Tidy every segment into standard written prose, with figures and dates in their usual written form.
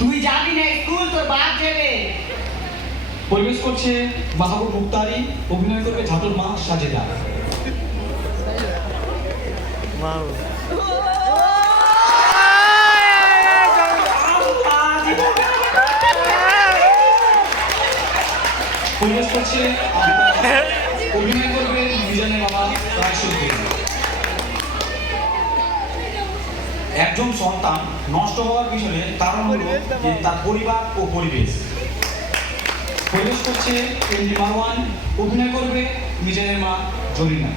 তুই যাবি না স্কুল, তোর বাপ যাবে। পরিবেশ করছে মাহবুব মুক্তারি, অভিনয় করবে ঝাটুর মা সাজেদা। পরিবেশ করছে অভিনয় করবে মিজানের বাবা রায়সুদ্দিন। একজন সন্তান নষ্ট হওয়ার পিছনে কারণ হলো যে তার পরিবার ও পরিবেশ। পরিবেশ করছে এমডি মারওয়ান, অভিনয় করবে মিজানের মা জরিনা।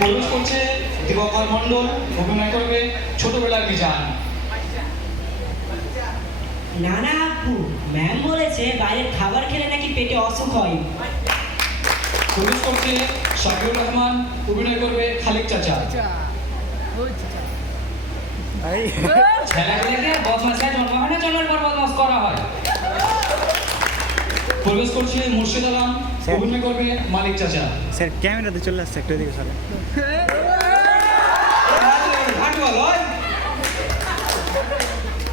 পরিবেশ করছে দিবাকর মণ্ডল, অভিনয় করবে ছোটবেলার মিজান। না না আপু, ম্যাম বলেছে বাইরের খাবার খেলে নাকি পেটে অসুখ হয়। পরিবেশ করছে শাকিউর রহমান, অভিনয় করবে খালিক চাচা। ছেলেগুলোকে বদমাশে জন্ম হয় না, জন্মের পর বদমাশ করা হয়। পরিবেশ করছে মুর্শিদ আলম, অভিনয় করবে মালিক চাচা। স্যার ক্যামেরাতে চলে আসছে, একটু দিকে চলে।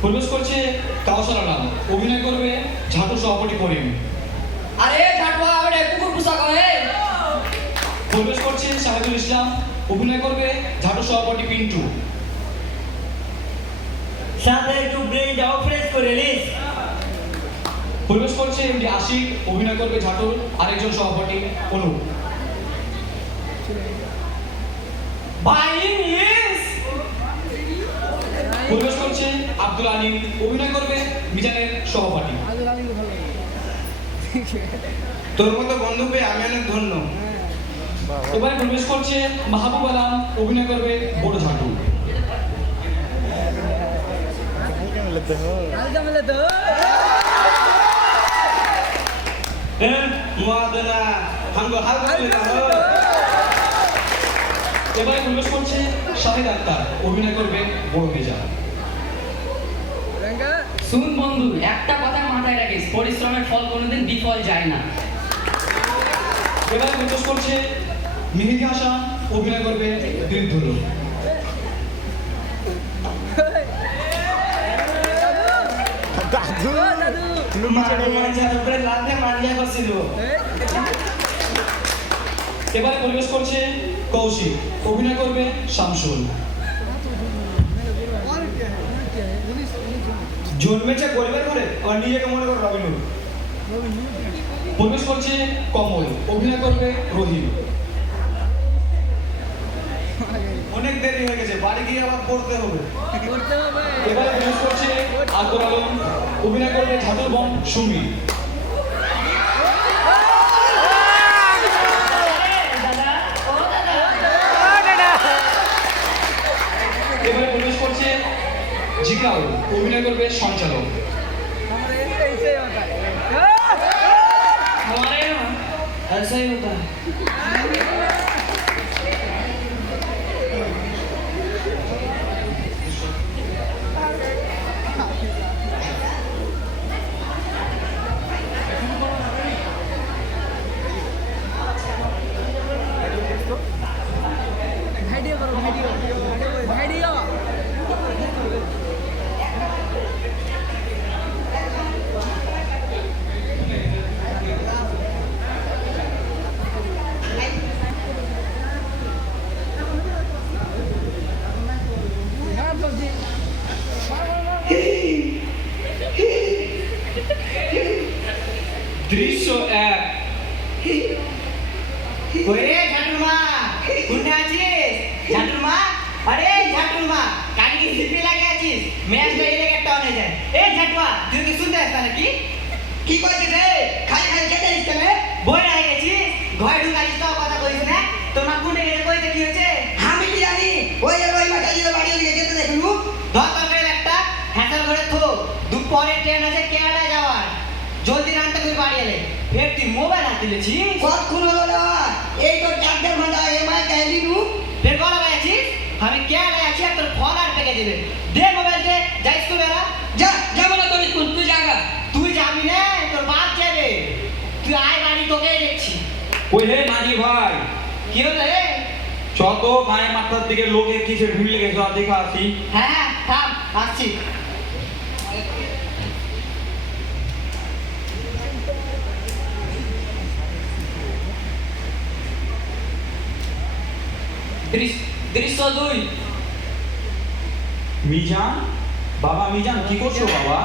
পরিবেশ করছে কাউসার আলম, অভিনয় করবে ঝাটু সভাপতি করিম। আরে ঝাটুয়া আরে কুকুর পোশাক হয়। পরিবেশ করছে শাহিদুল ইসলাম, অভিনয় করবে ঝাটু সভাপতি পিন্টু। সাথে একটু ব্রেইনটাও ফ্রেশ করে নিস। পরিবেশ করছে এমডি আশিক, অভিনয় করবে ঝাটুর আরেকজন সভাপতি অনুপ। পরিবেশ করছে আব্দুল আলিম, অভিনয় করবে মিজানের সহপাঠী। তোর মতো বন্ধু পেয়ে আমি অনেক ধন্য। এবারে পরিবেশ করছে মাহবুব আলম, অভিনয় করবে বড় ঝাটু। এবারে পরিবেশ করছে শাহিদ আক্তার, অভিনয় করবে বড় মেজা। শুন বন্ধু, একটা কথা মাথায় রাখিস, পরিশ্রমের ফল কোনোদিন বিফল যায় না। এবারে পরিবেশ করছে মেহেদি হাসান, অভিনয় করবে দিলধুলো। এবারে পরিবেশ করছে কৌশিক, অভিনয় করবে শামসুল। জন্মেছে গরিবের ঘরে আর নিজেকে মনে করে রবিনুর। পরিবেশ করছে কমল, অভিনয় করবে রহিম। অনেক দেরি হয়ে গেছে, বাড়ি গিয়ে আবার পড়তে হবে। এবারে পরিবেশ করছে আকবর আলম, অভিনয় করবে ঝাটুর বোন সুমি। এবারে প্রবেশ করছে জিকাও, অভিনয় করবে সঞ্চালক। ऐसा ही होता है। দৃশ্য এক। ওরে ঝাটুর মা, কোনে আছিস? ঝাটুর মা, আরে ঝাটুর মা, কানে কি জিপে লাগে আছিস? ম্যাচটা এলে একটা অনে যায়। এই ঝাটুয়া, তুই কি শুনতে আসছ নাকি? কি কইছিস রে? খালি খালি কেটে দিস কেন? বই না গেছিস? ঘরে ঢুকাছিস তো কথা কইছিস না? তোমার কোনে গেলে কইতে কি হচ্ছে? আমি কি জানি? ওই যে ওই মাঠে দিয়ে বাড়ি দিয়ে যেতে দেখলু। ধর তরকারি একটা হ্যাঁসাল করে থো। দুপুরে ট্রেন আছে কেরালা যাওয়ার। জলদি রান্না করে বাড়ি এলে। ফের তুই মোবাইল হাতে দিয়েছিস? কতক্ষণ হলো না? এই তো 1.5 ঘন্টা আগে মাই কাহিনী নু। ফের গলা আছিস? আমি কেরালায় আছি আর তোর ফল আর পেকে দেবে। দে মোবাইল দে, যাই স্কুলে যা যা নাজি ভাই কি হলো রে? যত গায়ে মাথার দিকে লোকের কিসের ভিড় লেগেছে আর দেখা আসি। হ্যাঁ হ্যাঁ থাম আসছি। দৃশ্য 2। মিজান, বাবা মিজান কি করছো বাবা?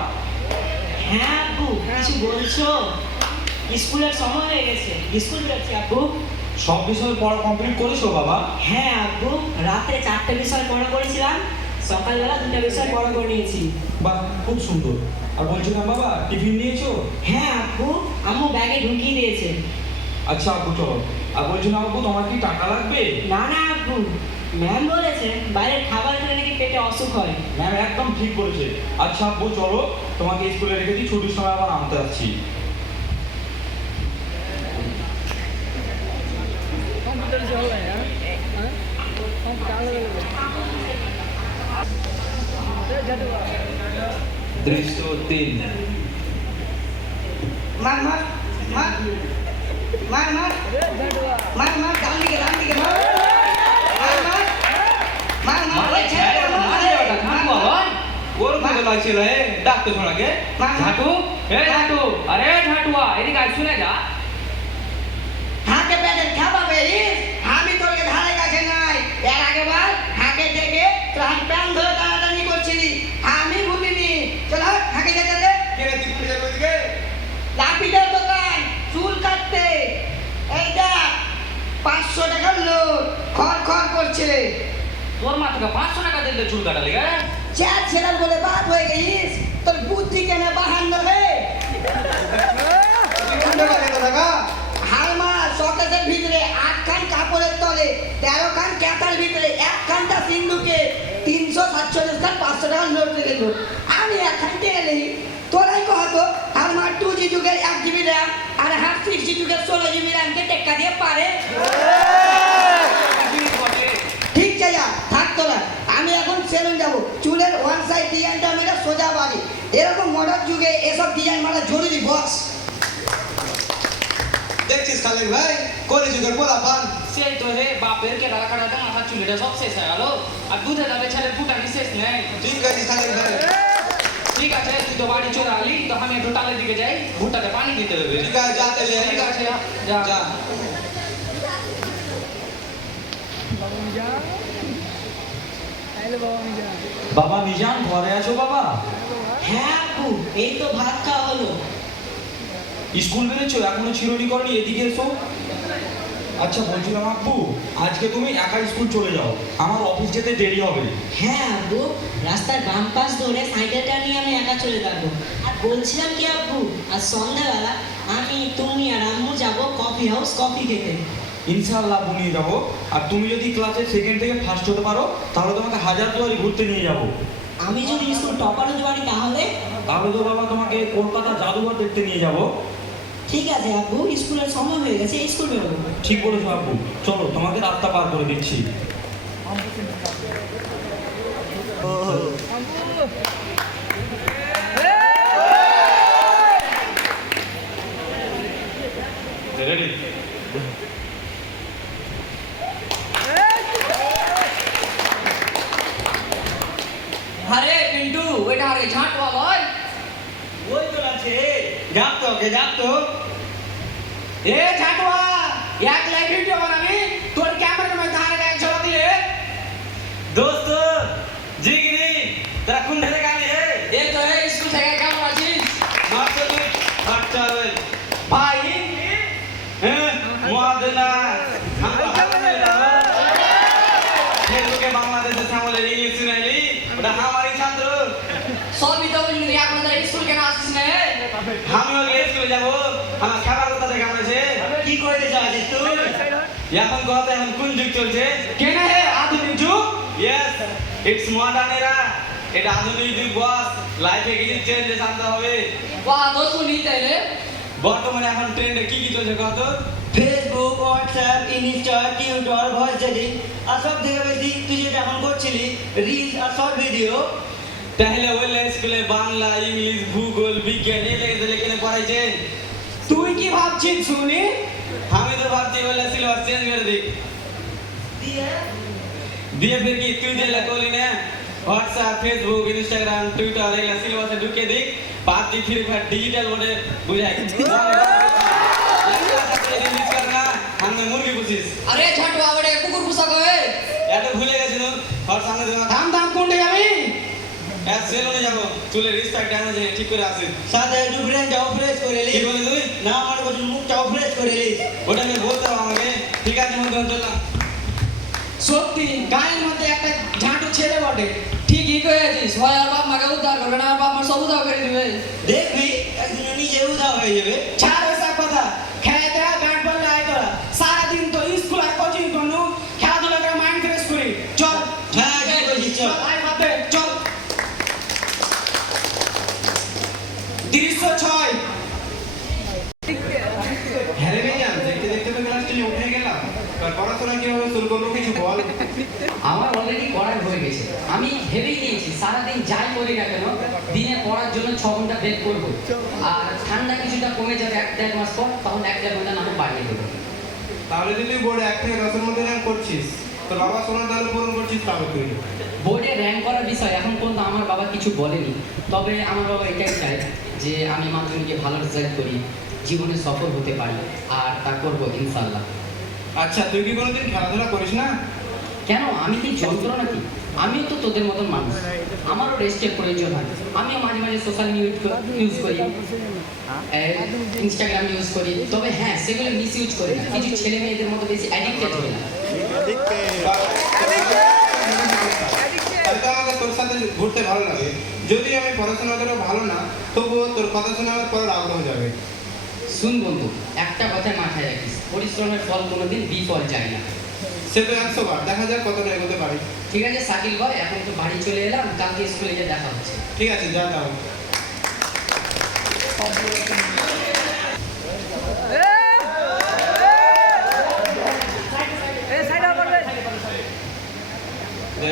হ্যাঁ আব্বু, কিছু বলছো? স্কুলের সময় হয়ে গেছে, স্কুল যাচ্ছি আব্বু। সব বিষয়ে পড়া কমপ্লিট করেছো বাবা? হ্যাঁ আব্বু, রাতে 4টে বিষয় পড়া করেছিলাম, সকালবেলা 2টা বিষয় পড়া করে নিয়েছি। বাহ, খুব সুন্দর। আর বলছিলাম বাবা, টিফিন নিয়েছো? হ্যাঁ আব্বু, আম্মু ব্যাগে ঢুকিয়ে দিয়েছে। আচ্ছা আব্বু চলো। আর বলছিলাম আব্বু, তোমার কি টাকা লাগবে? না না আব্বু, ম্যাম বলেছে বাইরের খাবার খেলে নাকি পেটে অসুখ হয়। ম্যাম একদম ঠিক বলেছে। আচ্ছা আব্বু চলো, তোমাকে স্কুলে রেখেছি, ছুটির সময় আবার আনতে আসছি। দৃশ্য 3। মার মার মার মার মার মার মার ডান দিকে মার মার মার মার মার ওই ছেলেটা মার ওর মধ্যে লাগছিল হে ডাকতো শোনাকে। ঝাটু, হে ঝাটু, আরে ঝাটুয়া এদিকে আয়, শুনে যা। হাঁকে পেটে খাবা বেরিস, আমি তোকে ধারে কাছে নাই। এর আগে বার হাঁকে থেকে তোর প্যান ধরে টানাটানি করছিলি, আমি ভুলিনি। চল হাঁকে যেতে দে। কে রে তুই যাবে ওদিকে? লাপিটার দোকান, চুল কাটতে। এই দেখ 500 টাকার লোট খড় খড় করছে। তোর মা তোকে 500 টাকা দিলে চুল কাটালি গে? চার ছেলের বলে বাপ হয়ে গেছিস, তোর বুদ্ধি কেন বাহান্ন রে? হালমা শোকেসের ভিতরে 8 খান কাপড়ের তলে, 13 খান ক্যাটার ভিতরে, 1 খানটা সিন্ধুকে 347 খান 500 টাকার নোট রেখেছিল। আমি 1 খান টেনে নেই। তোরাই কহতো হালমার 2G যুগের 1 GB র্যাম আর হাফ 6G যুগের 16 GB র্যামকে টেক্কা দিয়ে পারে। ঠিক চাইয়া থাক তোরা, আমি এখন সেলুন যাব। চুলের ওয়ান সাইড ডিজাইনটা মেরে সোজা বাড়ি। এরকম মডার্ন যুগে এসব ডিজাইন মারা জরুরি বস। দেখছিস খালিদ ভাই, কলি যুগের পোলাপান। সেই তো রে, বাপের কে টাকা কাটাতে মাথা চুলেটা সব শেষ হয়ে গেল, আর দুধে যাবে ছেলের ফুটানি শেষ নেই। ঠিক আছে খালিদ ভাই, ঠিক আছে, তুই তো বাড়ি চলে আলি, তো আমি একটু টালের দিকে যাই, ভুট্টাতে পানি দিতে হবে। ঠিক আছে যা তাহলে। ঠিক আছে, যা যা। বাবা মিজান, ঘরে আছো বাবা? হ্যাঁ আব্বু, এই তো ভাত খাওয়া হলো। স্কুল বেরোচ্ছো, এখনো চিরুনি করনি, এদিকে এসো। আচ্ছা বলছিলাম আব্বু, আজকে তুমি একা স্কুল চলে যাও, আমার অফিস যেতে দেরি হবে। হ্যাঁ আব্বু, রাস্তার বাম পাশ ধরে সাইকেলটা নিয়ে আমি একা চলে যাবো। আর বলছিলাম কি আব্বু, আজ সন্ধ্যাবেলা আমি, তুমি আর আম্মু যাবো কফি হাউস কফি খেতে। ইনশাআল্লাহ নিয়ে যাবো। আর তুমি যদি ক্লাসে সেকেন্ড থেকে ফার্স্ট হতে পারো, তাহলে তোমাকে হাজারদুয়ারি ঘুরতে নিয়ে যাবো। আমি যদি স্কুল টপার হতে পারি তাহলে? তাহলে তো বাবা তোমাকে কলকাতা জাদুঘর দেখতে নিয়ে যাবো। ঠিক আছে আব্বু, স্কুলের সময় হয়ে গেছে, স্কুল বেরোবো। ঠিক বলেছো আব্বু, চলো তোমাকে রাস্তা পার করে দিচ্ছি। রেডি? আরে পিন্টু, ওইটা আরে ঝাঁটওয়া লয়। ওই তো আছে, যাক তো ওকে, যাক তো। এ ঝাঁটওয়া, এক লাইভ ভিডিও বানাবি, তোর ক্যামেরার মধ্যে ধারে গায়ে ঝোলা দিলে। দোস্ত জিগরি, তোরা কোন ধারে গালি হে? এই তো হে, স্কুল থেকে কেমন আছিস? মারতো তুই, বাচ্চা রে। ভাই, হ্যাঁ, মহাদেনা। ফেসবুকে বাংলাদেশের সামলে ইংলিশ শুনাইলি, ওটা আমারই ছাত্র। সবই তো বুঝলি, এখন তারা স্কুল কেন আসছিস না? আমিও গিয়ে স্কুলে যাবো, আমার খাবার কথা দেখে আমেছে। কি করতে চাচ্ছিস তুই? এখন কথা, এখন কোন যুগ চলছে? কেন হে, আধুনিক যুগ? ইয়েস, ইটস মডার্ন এরা। এটা আধুনিক যুগ বস, লাইফে কিছু চেঞ্জেস আনতে হবে। বাহ, তো শুনি তাইলে। বর্তমানে এখন ট্রেন্ডে কি কি চলছে কত? Facebook, WhatsApp, Insta, tutor, voice chatting আর সব থেকে বেশি তুই যেটা এখন করছিলি রিলস আর শর্ট ভিডিও। তাহলে বললে স্কুলে বাংলা, ইংলিশ, ভূগোল, বিজ্ঞান এই লেগে কেন পড়াইছে? তুই কি ভাবছিস শুনি? আমি তো তো ভাবছি বলে সিলেবাস চেঞ্জ করে দিই দিয়ে ফির কি তুই যেগুলা করলি না হোয়াটসঅ্যাপ ফেসবুক ইনস্টাগ্রাম টুইটার এগুলা সিলেবাসে ঢুকে দিই পাবজি ফ্রি ফায়ার ডিজিটাল মোডে বুঝাই আমি মুরগি পুষিস আরে ঝাটুয়া বড়ে কুকুর পুষা কবে এত ভুলে গেছিল তোর সামনে থাম থাম কোনটা যাবি এক সেলুনে যাবো চুলের রিস্টার্ট ড্যামেজ ঠিক করে আসিস সাথে একটু ব্রেনটাও ফ্রেশ করে কি লিস বলে তুই না আমার বছর মুখটাও ফ্রেশ করে লিস ওটা আমি বলতে হবে আমাকে ঠিক আছে মধ্যে চললাম সত্যি গায়ের মধ্যে একটা ঝাঁটু ছেলে বটে ঠিকই কয়েছিস হয় আর বাপ মাকে উদ্ধার করবে না আর বাপ মা সব উদ্ধার করে দিবে দেখবি একদিন নিজে উধাও হয়ে যাবে ছাড় ওসব কথা খেলাতে ব্যাট বল লাই তোরা সারাদিন তো স্কুল আর কোচিং করনু খেলাধুলা করে মাইন্ড ফ্রেশ করি চল হ্যাঁ ঠিক বলছিস চল আই মাতে চল 306 হ্যাঁ রে ভাইজান, দেখতে দেখতে তো ক্লাস 10 উঠে গেলাম। এবার পড়াশোনা কিভাবে শুরু করবো কিছু বল। আমার অলরেডি পড়ার হয়ে গেছে আমি ভেবেই নিয়েছি সারাদিন যাই করি না কেন দিনে পড়ার জন্য 6 ঘন্টা ব্রেক করবো আর ঠান্ডা কিছুটা কমে যাবে 1-1.5 মাস পর তখন 1-1.5 ঘন্টা নামও বাড়িয়ে দেবো তাহলে যদি তুই বোর্ডে 1 থেকে 10 এর মধ্যে র্যাঙ্ক করছিস, তোর বাবা সোনার তাহলে পূরণ করছিস তবে তুই। বোর্ডে র্যাঙ্ক করার বিষয় এখন পর্যন্ত আমার বাবা কিছু বলেনি তবে আমার বাবা এটাই চায় যে আমি মাধ্যমিকে ভালো রেজাল্ট করি জীবনে সফল হতে পারি আর তা করবো ইনশাল্লাহ আচ্ছা তুই কি কোনোদিন খেলাধুলা করিস না? কেন আমি কি যন্ত্র নাকি আমিও তো তোদের মতন মানুষ আমারও রেস্টের প্রয়োজন হয় আমিও মাঝে মাঝে সোশ্যাল মিডিয়া ইউজ করি ইনস্টাগ্রাম ইউজ করি তবে হ্যাঁ সেগুলো মিস ইউজ করি না কিছু ছেলে মেয়েদের মতো বেশি অ্যাডিক্টেড হই না তাহলে তো আমাকে তোর সাথে ঘুরতে ভালো লাগে। যদি আমি পড়াশোনা করে ভালো না, তবুও তোর কথা শুনে আমার পড়ার আগ্রহ যাবে। শুন বন্ধু একটা কথা মাথায় রাখিস পরিশ্রমের ফল কোনোদিন বিফল যায় না সে তো 100 বার, দেখা যাক কতটা এগোতে পারি। ঠিক আছে সাকিল ভাই এখন তো বাড়ি চলে এলাম কালকে স্কুলে গিয়ে দেখা হচ্ছে ঠিক আছে যা যাও।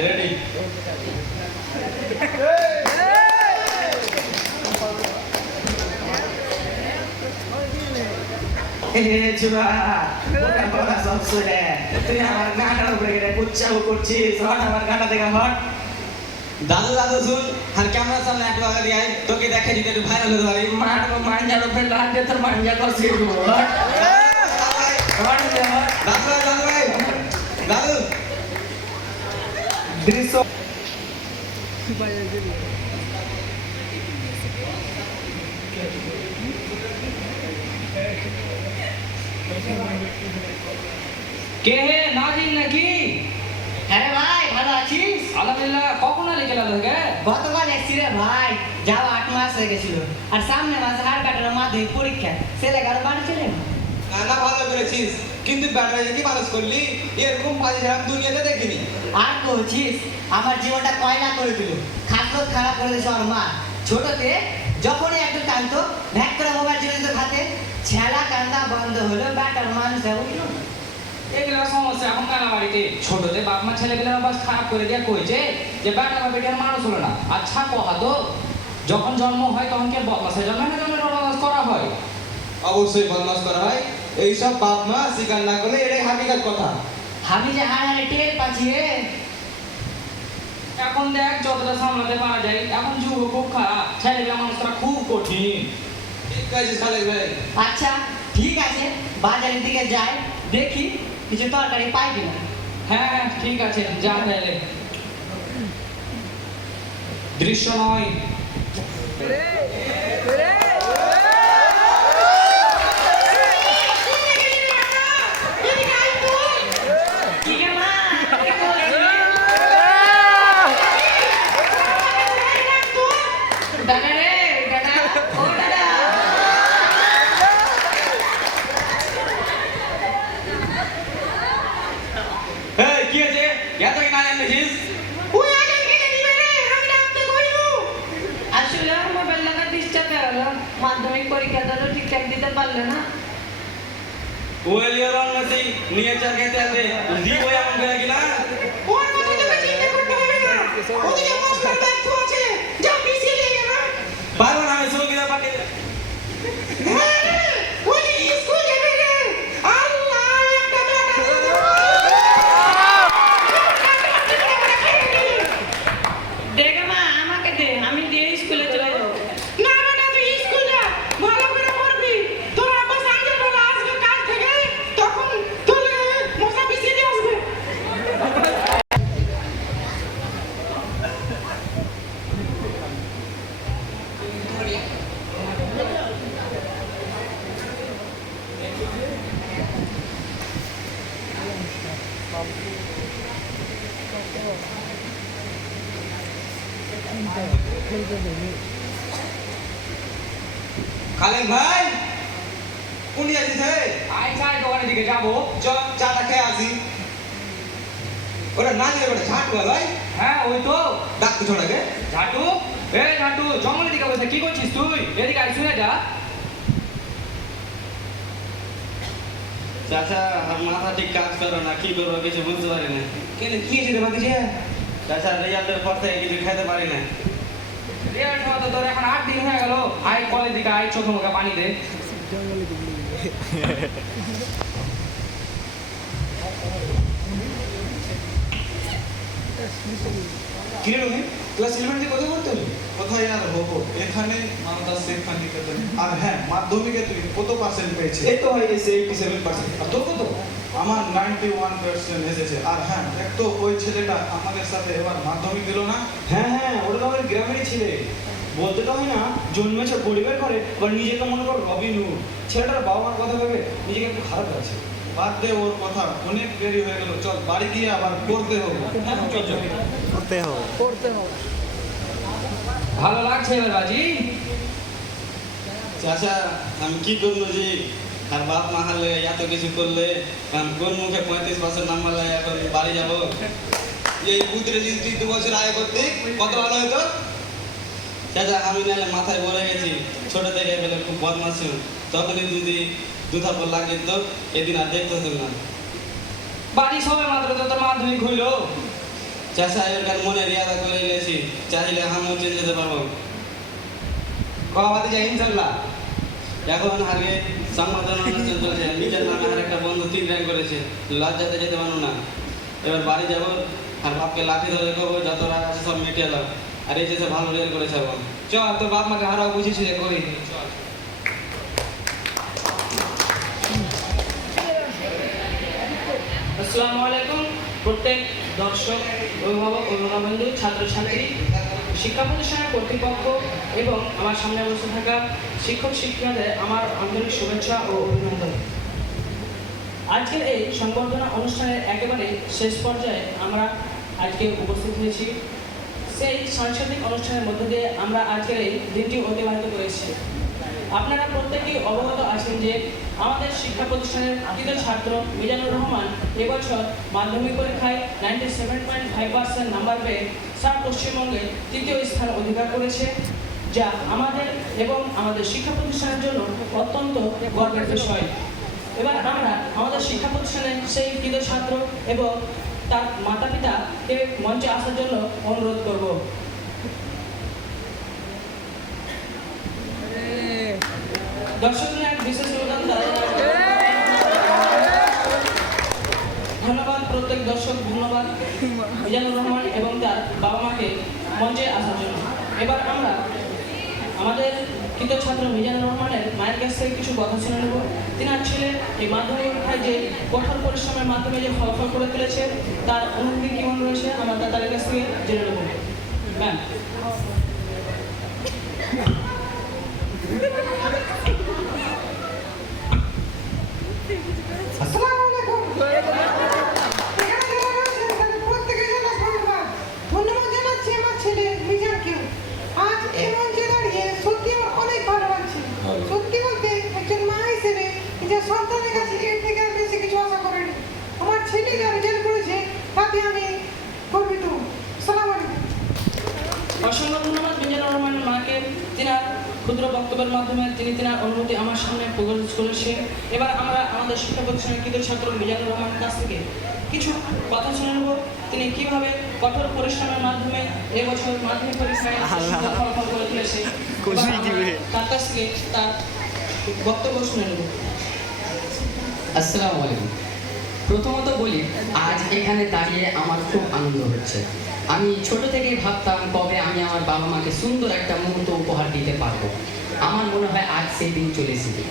রেডি চুরা ওটা বড় সব শুনে তুই আমার গানটার উপরে গেলে উৎসাহ করছিস হট আমার গানটা দেখা হট দাদু দাদু শুন আর ক্যামেরার সামনে একটু আগে দিয়ে আয়, তোকে দেখে যদি একটু ভাইরাল হতে পারি মারবো মাঞ্জার উপরে লাগবে তোর মাঞ্জা করছি হট দাদু ভাই দাদু ভাই দাদু দৃশ্য কে হে নাজিম নাকি হ্যাঁ রে ভাই ভালো আছিস আলহামদুলিল্লাহ কখন আলি গেল তোকে গতকাল এসছি রে ভাই যাও 8 মাস হয়ে গেছিল আর সামনে মাসে হাড় কাটার মাধ্যমিক পরীক্ষা ছেলে কারো বাড়ি চলে না না ভালো করেছিস কিন্তু ব্যাটারি কি মানুষ করলি এরকম পাজি ছাড়া দুনিয়াতে দেখিনি আর করছিস আমার জীবনটা কয়লা করে দিল খাদ্য খারাপ করে দিয়েছে আমার মা ছোটতে যখনই একটু টানতো ভ্যাক করে মোবাইল চলে যেত খাতে ছেলা কান্দা বন্ধ হলো ব্যাটার মানুষ উঠলো এগুলো সমস্যা এখন কানা বাড়িতে ছোটতে বাপ মা ছেলেগুলো বাস খারাপ করে দিয়ে কইছে যে বেটা বা বেটার মানুষ হলো না আচ্ছা কহা তো যখন জন্ম হয় তখন কে বদমাসে জন্ম না জন্মের বদমাস করা হয় অবশ্যই বদমাস করা হয় এইসব বাপ মা স্বীকার না করলে এটাই হাকিকাত কথা আমি যে হাড় হাড়ে টের পাচ্ছি রে এখন দেখ যতটা সামলাতে পারা যায় এখন যুগ খুব খারাপ ছেলেগুলো মানুষরা খুব কঠিন ঠিক আছে খালেক ভাই আচ্ছা ঠিক আছে বাজারের দিকে যাই দেখি কিছু তরকারি পাই কিনা হ্যাঁ হ্যাঁ ঠিক আছে যা তাহলে দৃশ্য নয় দাদা রে দাদা ও দাদা এই কি আছে এত কি না জানিস আসলে মোবাইল লাগা ডিস্টার্ব হলো মাধ্যমিক পরীক্ষা তো ঠিকঠাক দিতে পারলে না ওয়েলিয়ার অন মেসি নিয়ে চার খেতে আছে দি বই এমন করে কিনা ওর কথা তোকে চিন্তা করতে হবে না ওদিকে মস্তার ব্যাগ আছে যা পিছিয়ে লেগে না পারবো না আমি সঙ্গীরা পাঠিয়ে হ্যাঁ ওই স্কুল যাবে রে আল্লাহ খালেক ভাই কোন আছিস হে? আয় চায় দোকানের দিকে যাবো। চ চাটা খেয়ে আসি। ওটা না গেলে ওটা ঝাঁট ভাই হ্যাঁ ওই তো ডাকতে ছোড়াকে। ঝাটু। এ ঝাটু, জঙ্গলের দিকে বসে কি করছিস তুই? এদিকে আয়, শুনে যা। চাচা আর মাথা ঠিক কাজ করে না, কি করবো কিছু বুঝতে পারি না। কেন কি হয়েছে রে বাকি যে? চাচা রেজাল্টের পর থেকে কিছু খেতে পারি না। রেয়ার খাওয়া তো তোর এখন 8 দিন হয়ে গেল। আয় কলের দিকে আয়, চোখে মুখে পানি দে। কি রে রোহিত, ক্লাস 11 থেকে কোথায় পড়তে হলো? কোথায় আর হবো, এখানে মালদা সেখানে আর হ্যাঁ, মাধ্যমিকে তুই কত পার্সেন্ট পেয়েছিস? এই তো হয়ে গেছে 87%। আর তোর কত? আমার 91% এসেছে। আর হ্যাঁ, দেখ তো ওই ছেলেটা আমাদের সাথে এবার মাধ্যমিক দিল না? হ্যাঁ হ্যাঁ, ওটা তো আমাদের গ্রামেরই ছেলে। বলতে তো হয় না, জন্মেছে গরিবের ঘরে, আবার নিজেকে মনে কর রবিন হুড। ছেলেটার বাবা মার কথা ভেবে নিজেকে একটু খারাপ লাগছে। বাদ দে ওর কথা, অনেক দেরি হয়ে গেল, চল বাড়ি গিয়ে আবার পড়তে হবে। চল চল। করতে হবে। ভালো লাগছে এবার বাজি? চাচা আমি কি করবো জি? আর বাপ মা হালে এত কিছু করলে আমি কোন মুখে 35% নাম্বার লাগে এখন বাড়ি যাবো? এই পুত্রে যদি তুই 2 বছর আগে করতে কত ভালো হতো। চাচা আমি নাহলে মাথায় বলে গেছি, ছোট থেকে ফেলে খুব বদমাশ ছিল। তখনই যদি 2 থাপ্পড় লাগিয়ে তো এদিন আর দেখতে হতো না। বাজি সবে মাত্র তো তোর মাধ্যমিক হইলো। চাচা এবার মনে রিয়াদা করে গেছি, চাইলে আমিও চেঞ্জ যেতে পারবো। কবাতে যাই ইনশাআল্লাহ। এখন আগে সংবাদন অনুষ্ঠান চলছে, নিজের নামে আর একটা বন্ধু 3 র্যাঙ্ক করেছে, লজ্জাতে যেতে পারবো না। এবার বাড়ি যাবো আর বাপকে লাঠি ধরে করবো, যত রাগ আছে সব মিটিয়ে এলাম। আর এই যে সে ভালো রেল করেছে এখন। চল তোর বাপ মাকে আরো বুঝেছি করি। চল। আসসালামু আলাইকুম প্রত্যেক দর্শক, অভিভাবক, অভিভাবকবৃন্দ, ছাত্রছাত্রী, শিক্ষা প্রতিষ্ঠানের কর্তৃপক্ষ এবং আমার সামনে বসে থাকা শিক্ষক শিক্ষিকাদের আমার আন্তরিক শুভেচ্ছা ও অভিনন্দন। আজকের এই সংবর্ধনা অনুষ্ঠানের একেবারে শেষ পর্যায়ে আমরা আজকে উপস্থিত হয়েছি। সেই সাংস্কৃতিক অনুষ্ঠানের মধ্য দিয়ে আমরা আজকের এই দিনটি অতিবাহিত করেছি। আপনারা প্রত্যেকেই অবগত আছেন যে আমাদের শিক্ষা প্রতিষ্ঠানের কৃত ছাত্র মিজানুর রহমান এবছর মাধ্যমিক পরীক্ষায় 97.5% নাম্বার পেয়ে সারা পশ্চিমবঙ্গে 3য় স্থান অধিকার করেছে, যা আমাদের এবং আমাদের শিক্ষা প্রতিষ্ঠানের জন্য অত্যন্ত গর্বের বিষয়। এবার আমরা আমাদের শিক্ষা প্রতিষ্ঠানের সেই কৃত ছাত্র এবং তার মাতা পিতাকে মঞ্চে আসার জন্য অনুরোধ করব। দর্শকদের এক বিশেষ অনুদান ধন্যবাদ প্রত্যেক দর্শক, ধন্যবাদ মিজানুর রহমান এবং তার বাবা মাকে মঞ্চে আসার জন্য। এবার আমরা আমাদের কৃত ছাত্র মিজানুর রহমানের মায়ের কাছ থেকে কিছু কথা শুনে নেব। তিনার ছেলে এই মাধ্যমিক পরীক্ষায় যে কঠোর পরিশ্রমের মাধ্যমে যে ফলাফল করে তুলেছে তার অনুভূতি কেমন রয়েছে আমরা তাদের কাছ থেকে জেনে নেব। ম্যাম। আসসালামু আলাইকুম। এখানে যারা রয়েছেন তাদের প্রত্যেকের জন্য ধন্যবাদ জানাচ্ছি আমার ছেলে মিজানকে। আজ এই মঞ্চে দাঁড়িয়ে সত্যি আমার অনেক ভালো লাগছে। সত্যি বলতে একজন মা হিসেবে নিজের সন্তানের কাছে এর থেকে আর বেশি কিছু আশা করিনি। আমার ছেলে যা রেজাল্ট করেছে তাতে আমি গর্বিত। আসসালামু আলাইকুম। অসংখ্য ধন্যবাদ মিজানুর রহমানের মাকে, তিনার ক্ষুদ্র বক্তব্যের মাধ্যমে তিনি তিনার অনুভূতি আমার সামনে প্রকাশ করেছে। এবার আমরা আমাদের শিক্ষা প্রতিষ্ঠানের কৃত ছাত্র মিজানুর রহমানের কাছ থেকে কিছু কথা শুনে নেব। তিনি কিভাবে কঠোর পরিশ্রমের মাধ্যমে এবছর মাধ্যমিক পরীক্ষায় ফলাফল করে তুলেছে, তার কাছ থেকে তার বক্তব্য শুনে নেব। আসসালামু আলাইকুম। প্রথমত বলি, আজ এখানে দাঁড়িয়ে আমার খুব আনন্দ হচ্ছে। আমি ছোট থেকেই ভাবতাম কবে আমি আমার বাবা মাকে সুন্দর একটা মুহূর্ত উপহার দিতে পারবো। আমার মনে হয় আজ সেই দিন চলে এসেছে।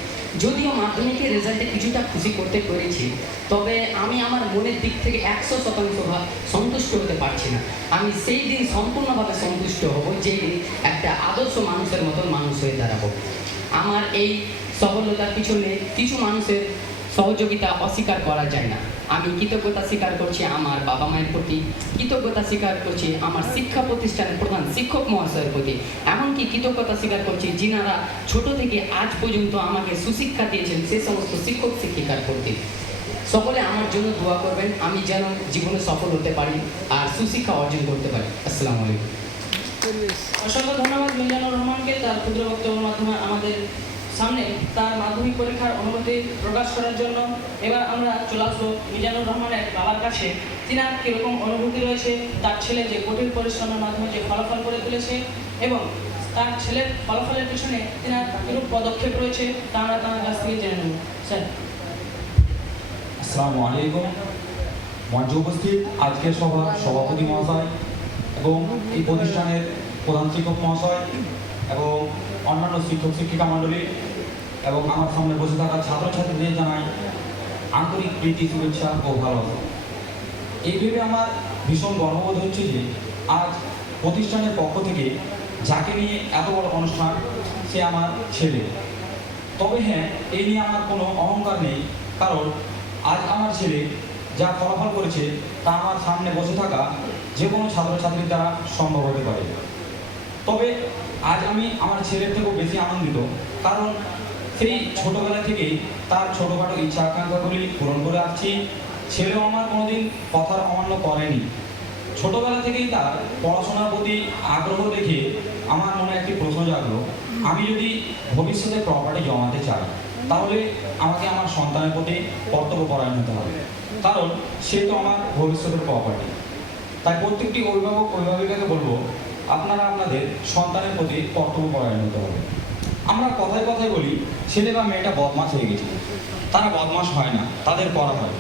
যদিও মাধ্যমিকের রেজাল্টে কিছুটা খুশি করতে পেরেছি, তবে আমি আমার মনের দিক থেকে 100% সন্তুষ্ট হতে পারছি না। আমি সেই দিন সম্পূর্ণভাবে সন্তুষ্ট হব যেই দিন একটা আদর্শ মানুষের মতন মানুষ হয়ে দাঁড়াবো। আমার এই সফলতার পিছনে কিছু মানুষের সহযোগিতা অস্বীকার করা যায় না। আমি কৃতজ্ঞতা স্বীকার করছি আমার বাবা মায়ের প্রতি, কৃতজ্ঞতা স্বীকার করছি আমার শিক্ষা প্রতিষ্ঠানের প্রধান শিক্ষক মহাশয়ের প্রতি, এমনকি কৃতজ্ঞতা স্বীকার করছি যিনারা ছোট থেকে আজ পর্যন্ত আমাকে সুশিক্ষা দিয়েছেন সে সমস্ত শিক্ষক শিক্ষিকার প্রতি। সকলে আমার জন্য দোয়া করবেন, আমি যেন জীবনে সফল হতে পারি আর সুশিক্ষা অর্জন করতে পারি। আসসালামু আলাইকুম। অসংখ্য ধন্যবাদ মিজানুর রহমানকে তার ক্ষুদ্র বক্তব্যের মাধ্যমে আমাদের সামনে তার মাধ্যমিক পরীক্ষার অনুভূতি প্রকাশ করার জন্য। এবার আমরা চলে আসবো মিজানুর রহমানের বাবার কাছে। তিনার কীরকম অনুভূতি রয়েছে, তার ছেলে যে কঠিন পরিশ্রমের মাধ্যমে যে ফলাফল করে তুলেছে এবং তার ছেলের ফলাফলের পিছনে তিনার কিরূপ পদক্ষেপ রয়েছে তা আমরা তার কাছ থেকে জেনে নেব। স্যার। আসসালামু আলাইকুম। মঞ্চে উপস্থিত আজকের সভার সভাপতি মহাশয় এবং এই প্রতিষ্ঠানের প্রধান শিক্ষক মহাশয় এবং অন্যান্য শিক্ষক শিক্ষিকা মণ্ডলী এবং আমার সামনে বসে থাকা ছাত্রছাত্রীদের জানাই আন্তরিক প্রীতি, শুভেচ্ছা ও ভালোবাসা। এই ভেবে আমার ভীষণ গর্ববোধ হচ্ছে যে আজ প্রতিষ্ঠানের পক্ষ থেকে যাকে নিয়ে এত বড় অনুষ্ঠান সে আমার ছেলে। তবে হ্যাঁ, এই নিয়ে আমার কোনো অহংকার নেই, কারণ আজ আমার ছেলে যা ফলাফল করেছে তা আমার সামনে বসে থাকা যে কোনো ছাত্রছাত্রীর দ্বারা সম্ভব হতে পারে। তবে আজ আমি আমার ছেলের থেকেও বেশি আনন্দিত, কারণ সেই ছোটোবেলা থেকেই তার ছোটোখাটো ইচ্ছা আকাঙ্ক্ষাগুলি পূরণ করে আসছি। ছেলেও আমার কোনোদিন কথার অমান্য করেনি। ছোটোবেলা থেকেই তার পড়াশোনার প্রতি আগ্রহ দেখে আমার মনে একটি প্রশ্ন জাগলো, আমি যদি ভবিষ্যতে প্রপার্টি জমাতে চাই তাহলে আমাকে আমার সন্তানের প্রতি কর্তব্যপরায়ণ হতে হবে, কারণ সে তো আমার ভবিষ্যতের প্রপার্টি। তাই প্রত্যেকটি অভিভাবক অভিভাবিকাকে বলবো, আপনারা আপনাদের সন্তানের প্রতি কর্তব্যপরায়ণ হতে হবে। আমরা কথায় কথায় বলি ছেলে বা মেয়েটা বদমাশ হয়ে গেছে, তারা বদমাশ হয় না, তাদের পড়া হয়।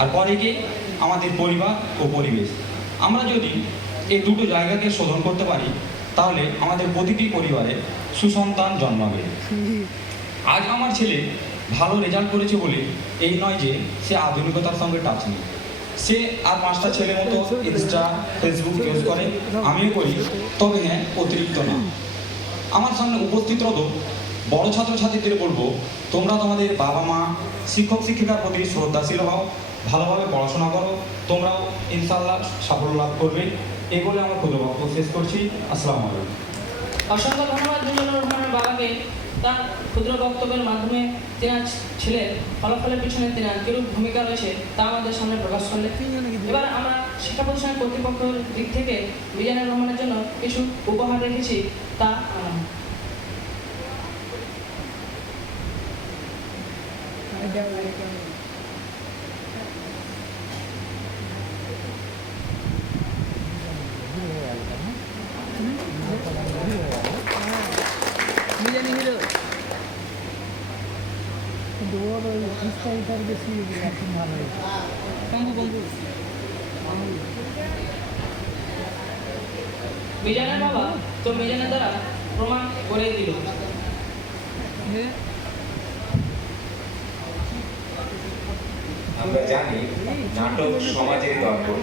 আর পরে গিয়ে আমাদের পরিবার ও পরিবেশ। আমরা যদি এই দুটো জায়গাকে শোধন করতে পারি তাহলে আমাদের প্রতিটি পরিবারে সুসন্তান জন্মাবে। আজ আমার ছেলে ভালো রেজাল্ট করেছে বলে এই নয় যে সে আধুনিকতার সঙ্গে টাচ নেই। সে আর পাঁচটা ছেলের মতো ইনস্টা ফেসবুক ইউজ করে, আমিও করি, তবে হ্যাঁ অতিরিক্ত না। আমার সামনে উপস্থিতরত বড় ছাত্রছাত্রীদের বলবো, তোমরা তোমাদের বাবা মা শিক্ষক শিক্ষিকার প্রতি শ্রদ্ধাশীল হও, ভালোভাবে পড়াশোনা করো, তোমরাও ইনশাআল্লাহ সাফল্য লাভ করবে। এই বলে আমার ক্ষুদ্র বক্তব্য শেষ করছি। আসসালামু আলাইকুম। অসংখ্য ধন্যবাদ মিজানুর রহমানের বাবাকে তার ক্ষুদ্র বক্তব্যের মাধ্যমে তিনার ছেলের ফলাফলের পিছনে তিনার কিরূপ ভূমিকা রয়েছে তা আমাদের সামনে প্রকাশ করলেন। এবার আমরা শিক্ষা প্রতিষ্ঠানের কর্তৃপক্ষের দিক থেকে মিজানুর রহমানের জন্য কিছু উপহার রেখেছি, তা মিজানের বাবা তো মিজানের দ্বারা প্রমাণ করে দিল। আমরা জানি নাটক সমাজের দর্পণ।